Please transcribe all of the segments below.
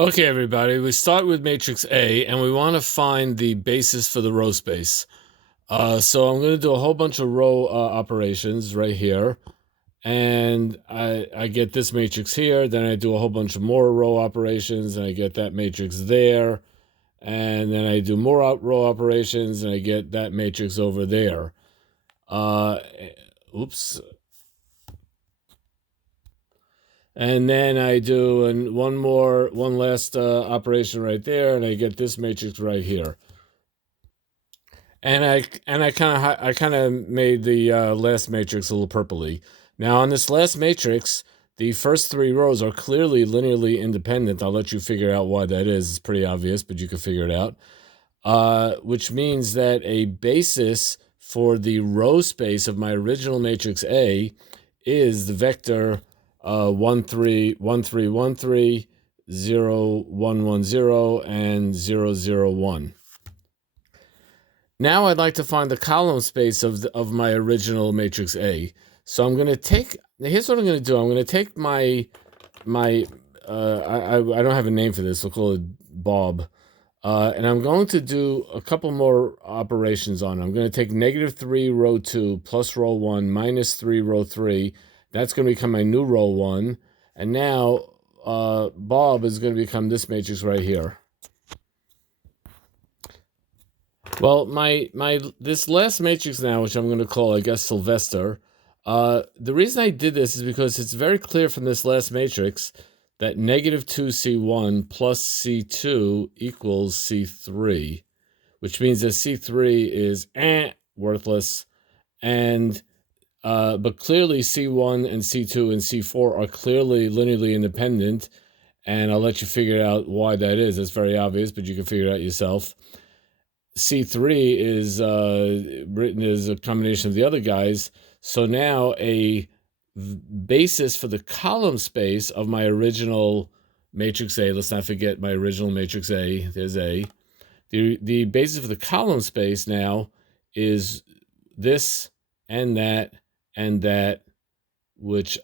Okay, everybody, we start with matrix A, and we want to find the basis for the row space. So I'm going to do a whole bunch of row operations right here, and I get this matrix here, then I do a whole bunch of more row operations, and I get that matrix there, and then I do more row operations, and I get that matrix over there. Oops. And then I do one last operation right there, and I get this matrix right here. And I kind of made the last matrix a little purpley. Now on this last matrix, the first three rows are clearly linearly independent. I'll let you figure out why that is. It's pretty obvious, but you can figure it out. Which means that a basis for the row space of my original matrix A is the vector 1 3 1 3 1 3 0 1 1 0 and 0 0 1. Now I'd like to find the column space of my original matrix A. So I'm going to take, here's what I'm going to do. I'm going to take my I don't have a name for this. We'll call it Bob. And I'm going to do a couple more operations on it. I'm going to take -3 row 2 plus row 1 minus 3 row 3. That's going to become my new row 1. And now Bob is going to become this matrix right here. Well, this last matrix now, which I'm going to call, I guess, Sylvester. The reason I did this is because it's very clear from this last matrix that -2C1 plus C2 equals C3, which means that C3 is worthless, and but clearly C1 and C2 and C4 are clearly linearly independent, and I'll let you figure out why that is. It's very obvious, but you can figure it out yourself. C3 is written as a combination of the other guys. So now a basis for the column space of my original matrix A, let's not forget my original matrix A, there's A. The basis for the column space now is this and that, which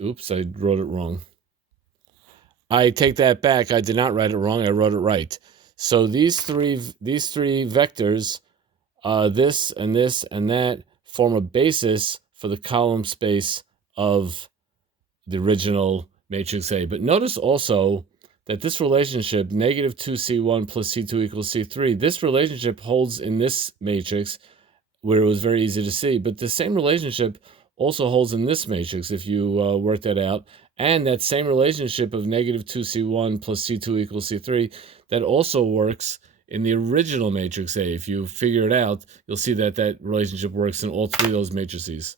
oops, I wrote it wrong. I take that back. I did not write it wrong. I wrote it right. So these three vectors, this and that, form a basis for the column space of the original matrix A. But notice also that this relationship, -2C1 plus C2 equals C3, this relationship holds in this matrix where it was very easy to see. But the same relationship also holds in this matrix if you work that out. And that same relationship of -2C1 plus C2 equals C3, that also works in the original matrix A. If you figure it out, you'll see that that relationship works in all three of those matrices.